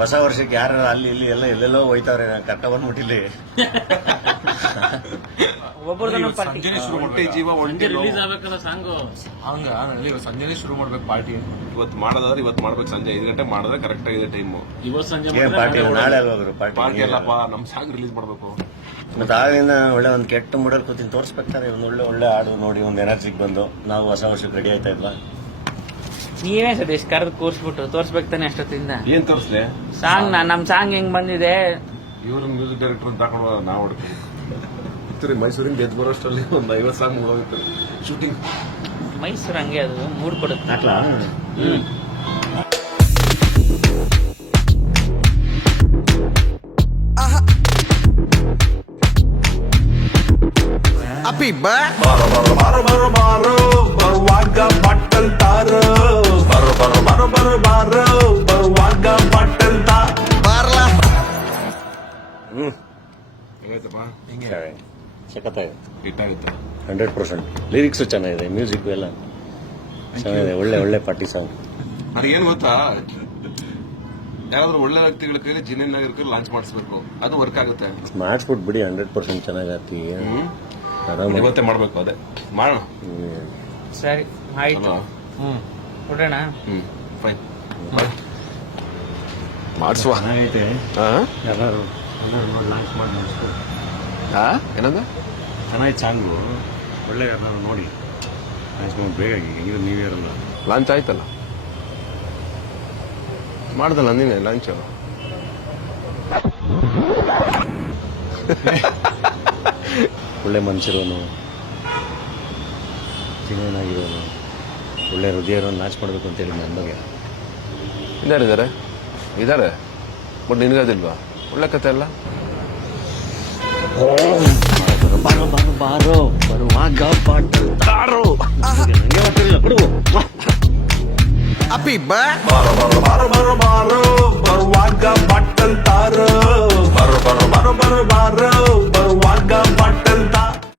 ಹೊಸ ವರ್ಷಕ್ಕೆ ಯಾರು ಅಲ್ಲಿ ಇಲ್ಲಿ ಎಲ್ಲ ಎಲ್ಲೆಲ್ಲೋ ಹೋಯ್ತಾವ್ರೆ, ಕರ್ಕ ಬಂದ್ಬಿಟ್ಟಿಲ್ಲಿ. ಒಬ್ಬರದನ್ನ ಪಾರ್ಟಿ ಸಂಜೆನೆ ಶುರು ಒಂಟೆ ಜೀವ ಒಂಟೆ ರಿಲೀಸ್ ಆಗ್ಬೇಕಲ್ಲ ಸಾಂಗು. ಹಂಗ ಸಂಜೆನೆ ಶುರು ಮಾಡ್ಬೇಕು ಪಾರ್ಟಿ. ಇವತ್ತು ಮಾಡೋದಾದ್ರೆ ಇವತ್ತು ಮಾಡ್ಬೇಕು, ಸಂಜೆ 5 ಗಂಟೆ ಮಾಡಿದ್ರೆ ಕರೆಕ್ಟ್ ಆಗಿದೆ ಟೈಮು. ಇವತ್ತು ಸಂಜೆ ಏನ್ ಪಾರ್ಟಿ ನಾಳೆ ಅಲ್ವಾಗ್ರು ಪಾರ್ಟಿ ಅಲ್ಲಪ್ಪ, ನಮ್ ಸಾಂಗ್ ರಿಲೀಸ್ ಮಾಡ್ಬೇಕು. ಮತ್ತೆ ಆಗಿಂದ ಒಳ್ಳೆ ಒಂದು ಕೆಟ್ಟ ಮೂಡಲ್ ಕೂತೀನಿ ತೋರಿಸ್ಬೇಕಾದ್ರೆ ಒಂದು ಒಳ್ಳೆ ಹಾಡು ನೋಡಿ ಒಂದು ಎನರ್ಜಿಗೆ ಬಂದು ನಾವು ಹೊಸ ವರ್ಷಕ್ಕೆ ರೆಡಿ ಆಯ್ತಾ ಇಲ್ವಾ? ನೀವೇ ಸತೀಶ್ ಕರೆದು ಕೂರ್ಸ್ಬಿಟ್ಟು ತೋರ್ಸ್ಬೇಕು ತಾನೆ ಅಷ್ಟೊತ್ತಿಂದ. ಏನ್ ತೋರಿಸ್ಲಿ? ಸಾಂಗ್ ನಮ್ ಸಾಂಗ್ ಹೆಂಗ್ ಬಂದಿದೆ. ಇವ್ರ ಮ್ಯೂಸಿಕ್ ಡೈರೆಕ್ಟರ್ ಅಂತ ಹಾಕೊಂಡು ನಾವು ಹೊಡ್ತೀವಿ. ಮೈಸೂರಿಂದ ಎದ್ದು ಬರೋಷ್ಟರಲ್ಲಿ ಒಂದು 50 ಸಾಂಗ್ ಮುಗೋಗಿತ್ತು ಶೂಟಿಂಗ್. ಮೈಸೂರು ಹಂಗೆ ಅದು ಮೂಡ್ ಕೊಡುತ್ತೆ. ಹಾಕ್ಲಾ? ಅಪ್ಪಿ ಬಾ ಬಾರೋ ಬಾರೋ ಬಾರೋ ಬಾರೋ ಬಾರೋ ಬರುವಾಗ ಬಟ್ಟಲ್ ತಾರೋ ಬಾರೋ ಬಾರೋ ಬಾರೋ ಬಾರೋ ಬಾರೋ ಬರುವಾಗ ಬಟ್ಟಲ್ ತಾ ಬಾರ್ಲಾ. ಹೆಂಗೈತಪ್ಪ? ಸಖತ್ತಾಗಿದೆ, ಹಿಟ್ಟಾಗುತ್ತೆ. 100%. ಲಿರಿಕ್ಸು ಚೆನ್ನಾಗಿದೆ, ಮ್ಯೂಸಿಕ್ ಎಲ್ಲ ಚೆನ್ನಾಗಿದೆ. ಒಳ್ಳೆ ಪಾರ್ಟಿ ಸಾಂಗ್. ನನಗೇನು ಗೊತ್ತಾ, ಯಾರಾದ್ರೂ ಒಳ್ಳೆ ವ್ಯಕ್ತಿಗಳ ಕೈಲಿ ಜಿನಿಯನ್ ಆಗಿರ್ಕೊಂಡು ಲಾಂಚ್ ಮಾಡಿಸ್ಬೇಕು, ಅದು ವರ್ಕ್ ಆಗುತ್ತೆ. ಮಾಡಿಸ್ಬಿಟ್ಟು ಬಿಡಿ, 100% ಚೆನ್ನಾಗತ್ತಿ. ಇವತ್ತೇ ಮಾಡ್ಬೇಕು, ಅದೇ ಮಾಡೋಣ. ಸರಿ ಆಯ್ತು, ಕೊಡೋಣ. ಫೈನ್ ಮಾಡಿಸುವ. ಚೆನ್ನಾಗೈತೆ. ಎಲ್ಲರೂ ಲಾಂಚ್ ಮಾಡಿ ಮಾಡಿಸ್ಬೋದು. ಏನಂದ ಚೆನ್ನಾಗಿ ಸಾಂಗು, ಒಳ್ಳೆ ಎಲ್ಲರೂ ನೋಡಿ ಲಾಂಚ್ ಮಾಡಿ ಬೇಗ ಹೆಂಗಿದ್ರು ನ್ಯೂ ಇಯರ್ ಅಲ್ಲ. ಲಾಂಚ್ ಆಯ್ತಲ್ಲ, ಮಾಡ್ದಲ್ಲ ನೀನೆ ಲಾಂಚ್. ಒಳ್ಳೆ ಮನುಷ್ಯರೋನು, ಚೆನ್ನಾಗಿರೋನು, ಒಳ್ಳೆ ಹೃದಯ ಇರೋನು ಲಾಂಚ್ ಮಾಡಬೇಕು ಅಂತೇಳಿ ನನ್ನ ಬಗ್ಗೆ. ಇದಾರೆ ಬಟ್ ನಿನಗದಿಲ್ವಾ ಒಳ್ಳೆ ಕತೆ ಅಲ್ಲ? ಬಾರೋ ಬಾರೋ ಬಾರೋ ಬರುವಾಗ ಬಾಟಲ್ ತಾರೋ. ಹಂಗೆ ಮಾತಾಡಿಲ್ಲ ಬಿಡು. ಅಪ್ಪಿ ಬಾ ಬಾರೋ ಬಾರೋ ಬಾರೋ ಬಾರೋ ಬಾರೋ ಬರುವಾಗ ಬಟ್ಟಲ್ ತಾರೋ ಬಾರೋ ಬಾರೋ ಬಾರೋ ಬಾರೋ ಬಾರೋ ಬರುವಾಗ